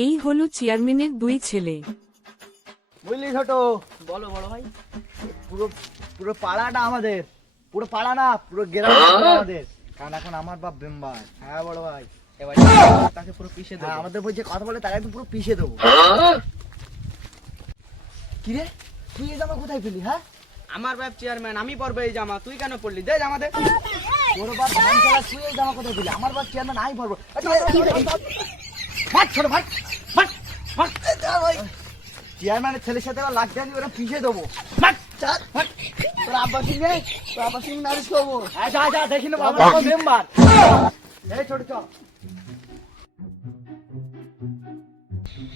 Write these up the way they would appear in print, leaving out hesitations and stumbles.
এই হলো চেয়ারম্যানের দুই ছেলে। বুঝলি ছোট? বলো বড় ভাই। পুরো পুরো পাড়াটা আমাদের, পুরো পাড়া না পুরো গ্রাম আমাদের, কারণ এখন আমার বাপ মেম্বার। হ্যাঁ বড় ভাই, এবার তাকে পুরো পিষে হ্যাঁ দেবো। আমাদের বই যে কথা বলে তাকে একদম পুরো পিষে দেবো। কিরে তুই এই জামা কোথায় পেলি? হ্যাঁ আমার বাপ চেয়ারম্যান, আমি পরবো এই জামা, তুই কেন পড়লি? দে জামা দে। তোর বাপ ধান চালা, তুই এই জামা কোথায় পেলি? আমার বাপ চেয়ারম্যান, আমি পরবো। ভাগ ছোট ভাগ, ভাগ ভাগ। চেয়ারম্যানের ছেলের সাথে আবার লাগতে আমি ওরা পিষে দেবো। ভাগ চাল ভাগ। তোর আব্বা সিংহে, তোর আব্বা সিং নারিশ করবো। হ্যাঁ যা যা, দেখি নেবো আমার মেম্বার। এই ছোট চ।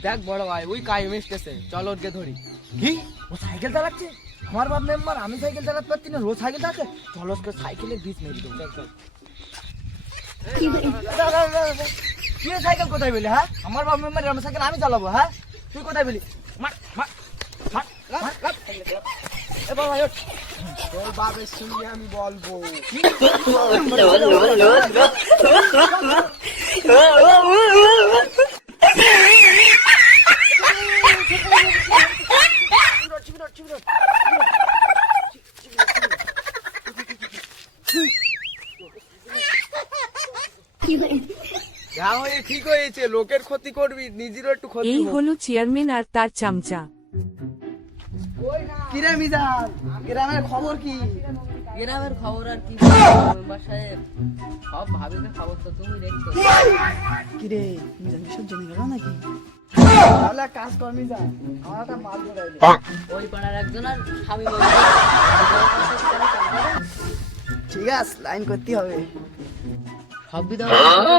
দেখ বড় ভাই, ওই কায়ুম এসতেছে, চল ওকে ধরি। কি ও সাইকেল চালাচ্ছে? আমার বাপ মেম্বার, আমি সাইকেল চালাতে পারছি না, রোজ সাইকেল চালাচ্ছে। চলো ওকে সাইকেলের বীজ মেরে দেবো। চল চল। তুই সাইকেল কোথায় পেলি? হ্যাঁ আমার বাপ মেম্বার, আমার সাইকেল আমি চালাবো। হ্যাঁ তুই কোথায় পেলি? মার মার মার মার, মার। এ বাবা ওঠ। তোর বাপের সঙ্গে আমি বলবো। যা হয়ে ঠিক হয়েছে, লোকের ক্ষতি করবি, নিজেরও একটু ক্ষতি এই হোক। হলো চেয়ারম্যান আর তার চামচা। কিরে মিজান, গ্রামের খবর কি? গ্রামের খবর আর কি বলবো, মেম্বার সাহেব? সব ভাবিকে খবর তো তুমি দেখছো। কিরে মিজান কি সব জেনে গেল নাকি? তাহলে এক কাজ কর মিজান, আমার একটা মাল ধরাই দে। ওই পাড়ার একজন আর স্বামী ঠিক আছে, লাইন করতে হবে। সব বিধা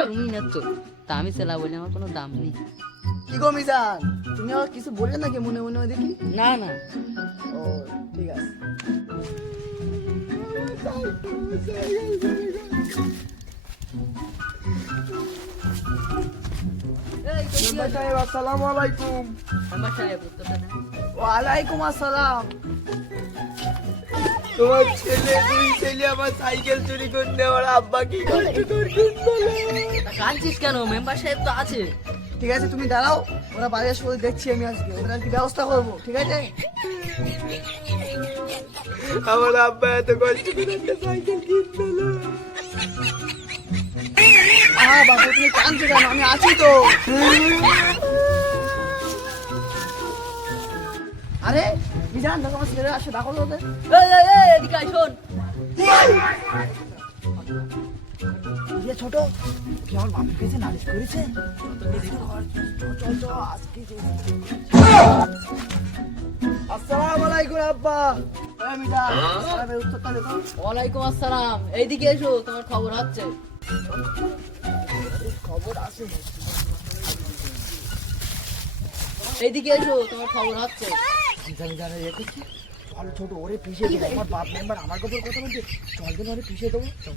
তুমি নেচ্ছ, তা আমি সেলা বলি আমার কোনো দাম নেই। কি গো মিজান, তুমি আবার কিছু বললে নাকি মনে মনে দেখি? না না, ও ঠিক আছে। মেম্বার সাহেব, আসসালামু আলাইকুম। মেম্বার সাহেব উত্তরটা দেন। ওয়ালাইকুম আসসালাম। তোমার ছেলে, দুই ছেলে আমার সাইকেল চুরি করে নেওয়ার আব্বা কি কষ্ট করছেন বলো? তা কাঁদছিস কেন? মেম্বার সাহেব তো আছে। ঠিক আছে তুমি দাঁড়াও, ওরা বাইরে এসে বলে দেখছি আমি আজকে, ওদের আজকে ব্যবস্থা করবো। ঠিক আছে? আমার আব্বা এত কষ্ট করে একটা সাইকেল কিনলো। হ্যাঁ বাবু তুমি কাঁদছো কেন? আমি আছি তো। আরে মিজান দেখো আমার ছেলেরা আসে, ডাকো তো ওদের। এদিকে আয়, শোন। ইয়ে ছোট, কি আমার বাপের কাছে নালিশ করেছে? চল চল আজকে আসসালামু আলাইকুম আব্বা। এই মিজান, সালামের উত্তরটা দে তো। ওয়ালাইকুম আসসালাম। এইদিকে এসো, তোমার খবর হচ্ছে। খবর আছে? এইদিকে এসো, তোমার খবর হচ্ছে। মিজান মিজানে রেখেছি। চল ছোট, ওরে পিছিয়ে দেবো। আমার বাপ মেম্বার আমার কাপড় কথা বলছে, চল দিন ওরে পিছিয়ে দেবো। চল।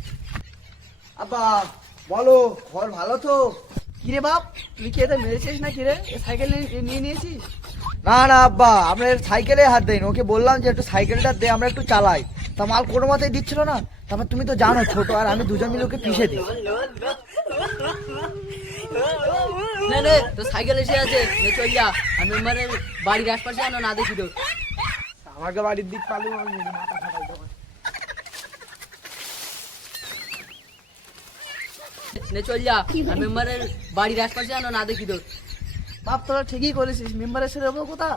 আব্বা বলো, খবর ভালো তো? কিরে বাপ, তুই কি এটা মেরেছিস না? কিরে সাইকেল নিয়ে নিয়েছিস? না না আব্বা, আমরা এর সাইকেলে হাত দেয়নি, ওকে বললাম যে একটু সাইকেলটা দে, আমরা একটু চালাই। তা মাল কোনো মতেই দিচ্ছিল না। তারপর তুমি তো জানো ছোট আর আমি দুজন মিলে ওকে পিষে দিই। নে নে, তো সাইকেল এসে আছে, নে চল যা। আর মেম্বারের বাড়ির আশপাশে যেন না দেখি তো। আমাকে বাড়ির দিক পালু মাথা ফাটাই দেবো। নে চল যা। আর মেম্বারের বাড়ির আশপাশে যেন না দেখি তো। বাপ তোরা ঠিকই করেছিস, মেম্বারের ছেলে ওকে কোথা?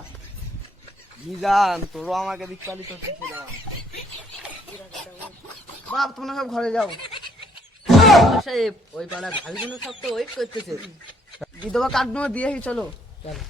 মিজান, তোরও আমাকে দিক পালি তো শিখে দাও। বাপ তোমরা সব ঘরে যাও। মেম্বার সাহেব, ওই পাড়ার ভাবিগুলো সব তো ওয়েট করতেছে। বিধবা কার্ড দিয়ে চলো। চলো।